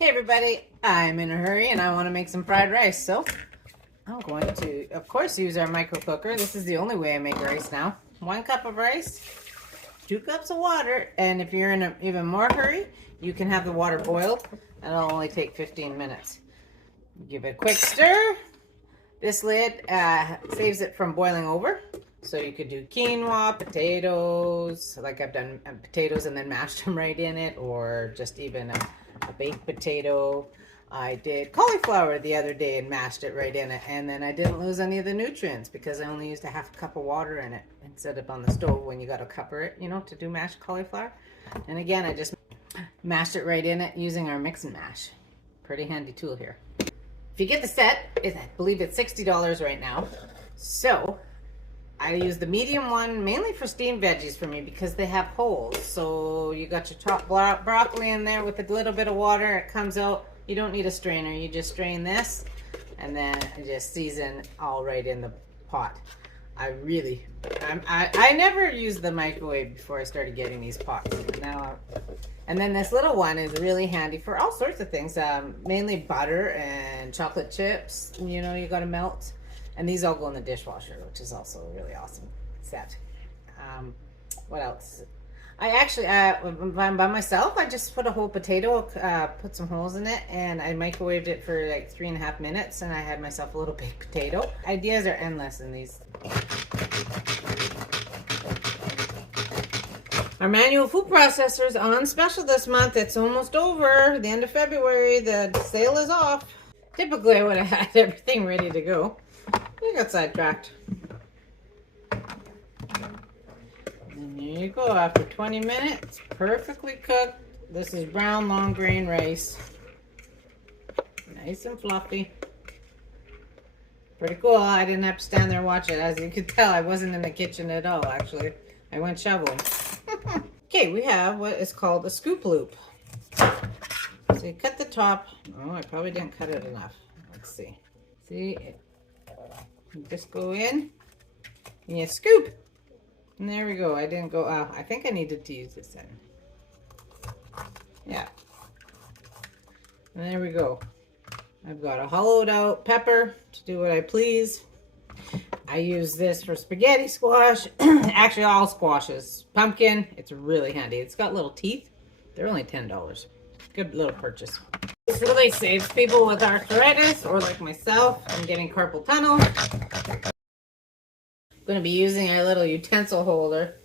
Hey everybody, I'm in a hurry and I want to make some fried rice, so I'm going to, of course, use our micro cooker. This is the only way I make rice now. 1 cup of rice, 2 cups of water, and if you're in an even more hurry, you can have the water boiled, and it'll only take 15 minutes. Give it a quick stir. This lid saves it from boiling over. So you could do quinoa, potatoes, like I've done potatoes and then mashed them right in it, or just even a baked potato. I did cauliflower the other day and mashed it right in it, and then I didn't lose any of the nutrients because I only used a half cup of water in it instead of on the stove when you got to cover it, you know, to do mashed cauliflower. And again, I just mashed it right in it using our mix and mash. Pretty handy tool here. If you get the set, I believe it's $60 right now. So I use the medium one mainly for steamed veggies for me because they have holes. So you got your chopped broccoli in there with a little bit of water. It comes out. You don't need a strainer. You just strain this and then just season all right in the pot. I never used the microwave before I started getting these pots. And then this little one is really handy for all sorts of things, mainly butter and chocolate chips. You know, you got to melt. And these all go in the dishwasher, which is also a really awesome set. What else? I actually, when I'm by myself, I just put a whole potato, put some holes in it, and I microwaved it for like 3.5 minutes, and I had myself a little baked potato. Ideas are endless in these. Our manual food processor is on special this month. It's almost over. The end of February, the sale is off. Typically, I would have had everything ready to go. You got sidetracked. And there you go. After 20 minutes, perfectly cooked. This is brown long grain rice. Nice and fluffy. Pretty cool. I didn't have to stand there and watch it. As you could tell, I wasn't in the kitchen at all, actually. I went shoveling. Okay, we have what is called a scoop loop. So you cut the top. Oh, I probably didn't cut it enough. Let's see. See? You just go in and you scoop. And there we go. I didn't go, I think I needed to use this end. Yeah. And there we go. I've got a hollowed out pepper to do what I please. I use this for spaghetti squash. Actually, all squashes. Pumpkin, it's really handy. It's got little teeth. They're only $10. Good little purchase. This really saves people with arthritis or like myself from getting carpal tunnel. I'm going to be using our little utensil holder.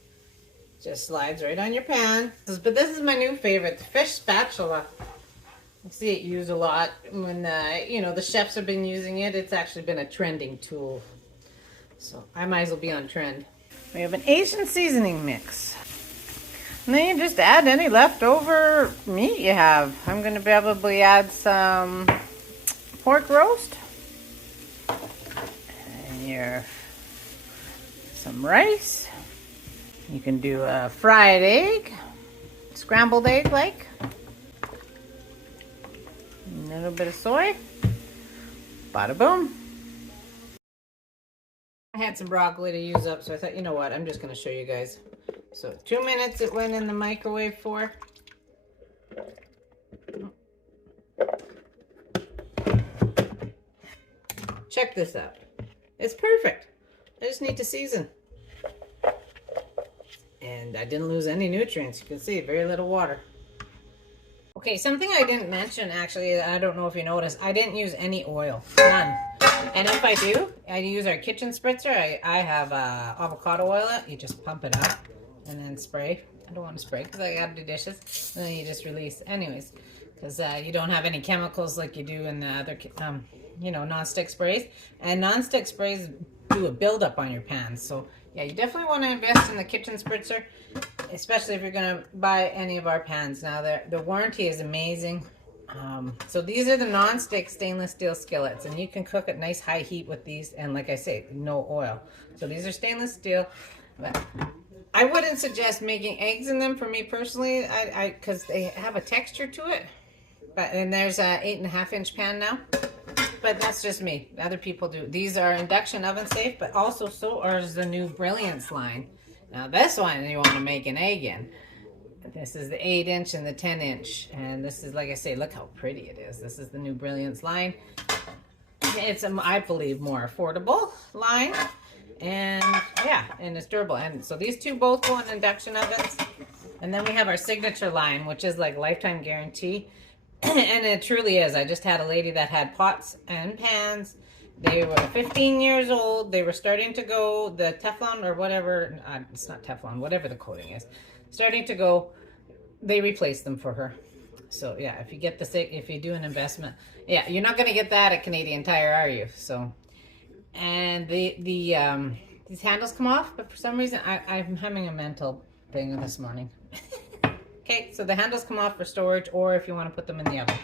Just slides right on your pan. But this is my new favorite, the fish spatula. I see it used a lot when, you know, the chefs have been using it. It's actually been a trending tool. So I might as well be on trend. We have an Asian seasoning mix. And then you just add any leftover meat you have. I'm going to probably add some pork roast. And some rice. You can do a fried egg, scrambled egg like. A little bit of soy. Bada boom. I had some broccoli to use up, so I thought, you know what, I'm just going to show you guys. So 2 minutes it went in the microwave for. Check this out. It's perfect. I just need to season. And I didn't lose any nutrients. You can see very little water. Okay, something I didn't mention actually, I don't know if you noticed, I didn't use any oil. None. And if I do, I use our kitchen spritzer. I have avocado oil. You just pump it up and then spray. I don't want to spray because I got to do dishes. And then you just release. Anyways, because you don't have any chemicals like you do in the other, you know, non-stick sprays. And non-stick sprays do a buildup on your pans. So yeah, you definitely want to invest in the kitchen spritzer, especially if you're going to buy any of our pans. Now, the warranty is amazing. So these are the non-stick stainless steel skillets, and you can cook at nice high heat with these, and like I say, no oil. So these are stainless steel, but I wouldn't suggest making eggs in them for me personally, because they have a texture to it. And there's a 8.5-inch pan now, but that's just me. Other people do. These are induction oven safe, but also so is the new Brilliance line. Now this one you want to make an egg in. This is the 8-inch and the 10-inch. And this is, like I say, look how pretty it is. This is the new Brilliance line. It's, I believe, more affordable line. And yeah, and it's durable. And so these two both go in induction ovens. And then we have our signature line, which is like lifetime guarantee. And it truly is. I just had a lady that had pots and pans. They were 15 years old. They were starting to go, the Teflon or whatever, it's not Teflon, whatever the coating is, starting to go. They replaced them for her. So yeah, if you get if you do an investment, yeah, you're not going to get that at Canadian Tire, are you? So, and these handles come off, but for some reason I'm having a mental thing this morning. Okay, so the handles come off for storage, or if you want to put them in the oven.